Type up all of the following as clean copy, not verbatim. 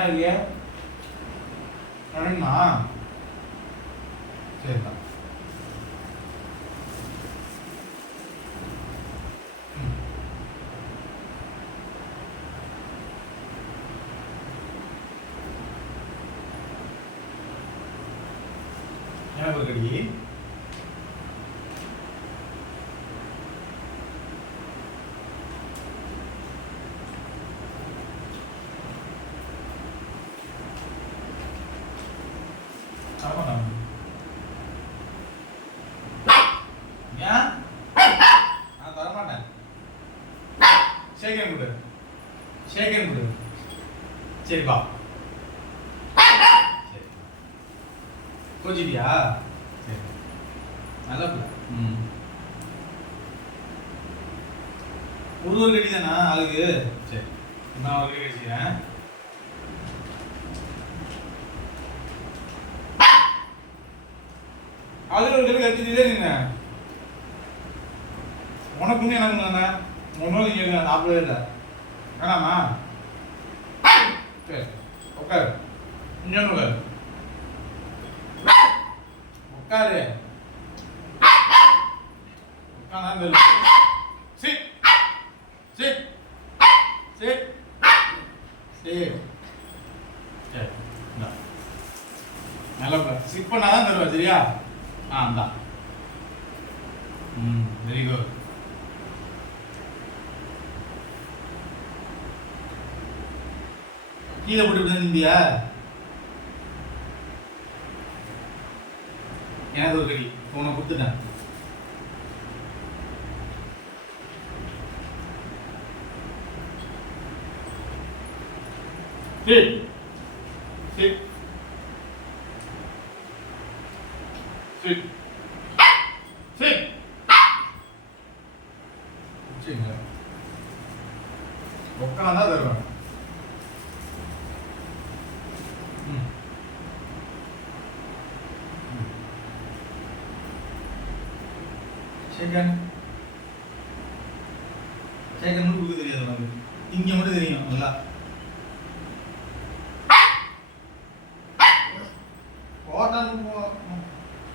ஏன் இல்லையா வேணுமா சரிதான் எனக்கு ஒரு கடி நான் தரமாட்டேன் ஷேகன் கொடு ஷேகன் கொடு சரிப்பா சரி கோச்சிட்டியா சரி நல்லா ஒரு கடி தானா ஆளுக்கு சரி நான் ஒரு கடி கடிச்சிக்கிறேன் ஆளுக்கு ஒரு கடி கடிச்சிட்டே நீங்க உனக்கு எனக்கு தானே ஒன்றும் நீங்கள் சாப்பிடவே இல்லை வேணாமா சரி உட்காரு இன்னொன்று உட்காரு உட்காரு உட்காந்து சிட் சிட் சிட் சரி சரி நல்லா உட்கார் சிட் பண்ணாதான் தருவா சரியா இந்தா வெரி குட் கீழே போட்டு நிம்பியா எனக்கு ஒரு கடி உனக்கு கொடுத்துட்டேன் சிட் சிட் சிட் சிட் சரிங்க உட்காந்தா தருவேன் சேகன் சேகன் உங்களுக்கு தெரியாது உனக்கு இங்க மட்டும் தெரியும் நல்லா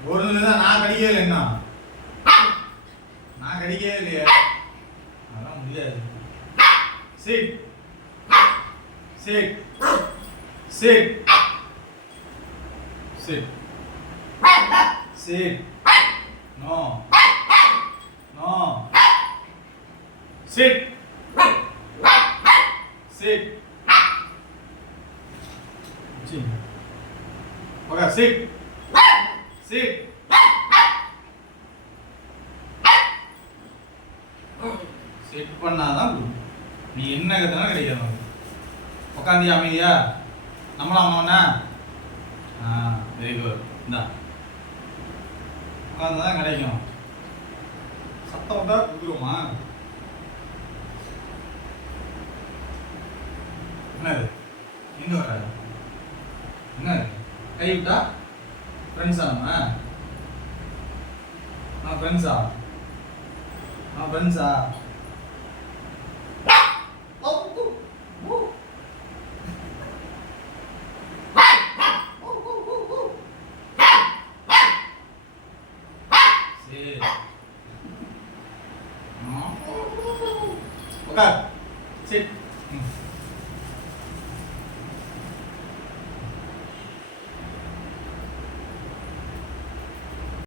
ஒரு தான் நான் கடிக்கவே இல்லை என்ன நான் கடிக்கவே இல்லையா அதெல்லாம் முடியாது sit sit sit sit sit no no sit sit okay sit sit set பண்ணாதான் நீ என்ன கத்தனா கிடைக்காது உட்காந்து அமைதியா நம்மளாம் அம்மாவண்ணா வெரி குட் இந்தா உட்காந்துதான் கிடைக்கும் சத்தம் விட்டா குதிருவோமா என்னது எங்க வர என்ன கை விட்டா ஃப்ரெண்ட்ஸா நம்ம ஃப்ரெண்ட்ஸா ஃப்ரெண்ட்ஸா Okay, sit.